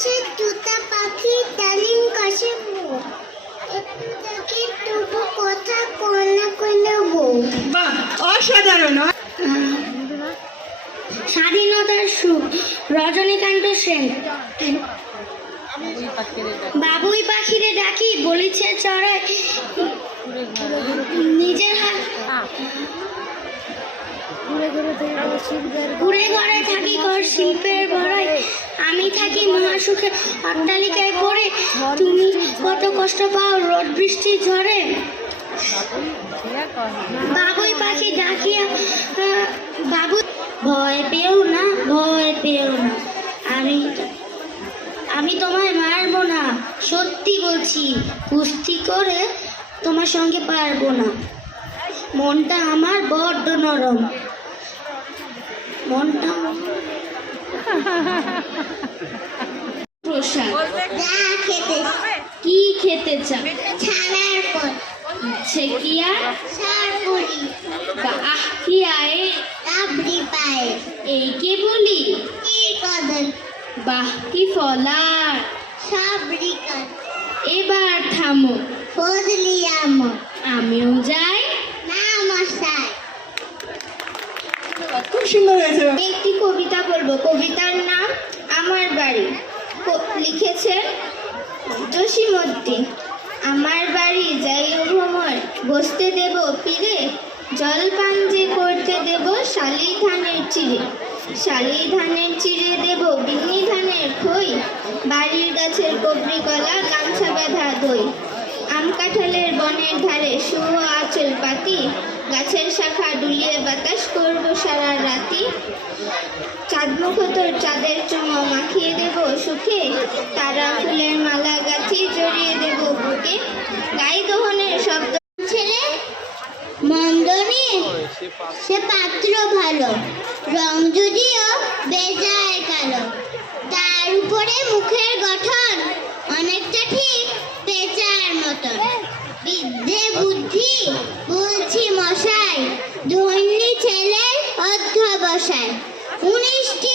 আছে তোতা পাখি ডালিম কাছে মুখ একটু দেখি তবু কথা কইনা কইনা বউ। বাহ, অসাধারণ। স্বাধীনতার সুখ রজনীকান্ত সেন। বাবুই পাখিরে ডাকি বলিছে চড়াই নিজের হাত ঘুরে ঘরে থাকি কর শিল্পের বড়াই আমি থাকি মহাসুখে অট্টালিকায় পড়ে তুমি কত কষ্ট পাও রোদ বৃষ্টি ঝড়ে। বাবুই পাখি ডাকিয়া বাবু ভয় পেও না ভয় পেও না আমি তোমায় মারবো না সত্যি বলছি কুস্তি করে তোমার সঙ্গে পারবো না মনটা আমার বড্ড নরম মনটা প্রসাদ কি খেতে চাও ছানার পর ছেকিয়া সারপুরি বাহ কি আয়ে রাবড়ি পায়ে এই কে বলি কি কদল বাহ কি ফলার সাবরি কাট এবার থামো ফজলি আমো আমিও যাই না মশাই। খুব সুন্দর হয়েছে। একটি কবিতা বলবো কবিতার নাম আমার বাড়ি লিখেছেন জসিমউদ্দিন। আমার বাড়ি যাই ভ্রমণ বসতে দেব ফিরে জলপান যে করতে দেব শালি ধানের চিড়ে শালি ধানের চিড়ে দেব বিন্নি ধানের খই বাড়ির গাছের কবরি কলা গামছা বাঁধা দই আম কাঁঠালের বনের ধারে শুভ আঁচল পাতি গাছের শাখা ডুলিয়ে বাতাস করব সারা রাতি চাঁদমুখো তোর চাঁদের চুমো মাখিয়ে দেব সুখে তারা ফুলের মালা গাছি জড়িয়ে দেব বুকে গাই দোহনের শব্দ ছেলে মন্দনী সে পাত্র ভালো রং যদিও বেজায় কালো তার উপরে মুখের গঠন অনেকটা ঠিক পেঁচার মতন বিদ্যে বুদ্ধি বলছি মশাই ধন্যী ছেলের অধ্যবসায় 19টি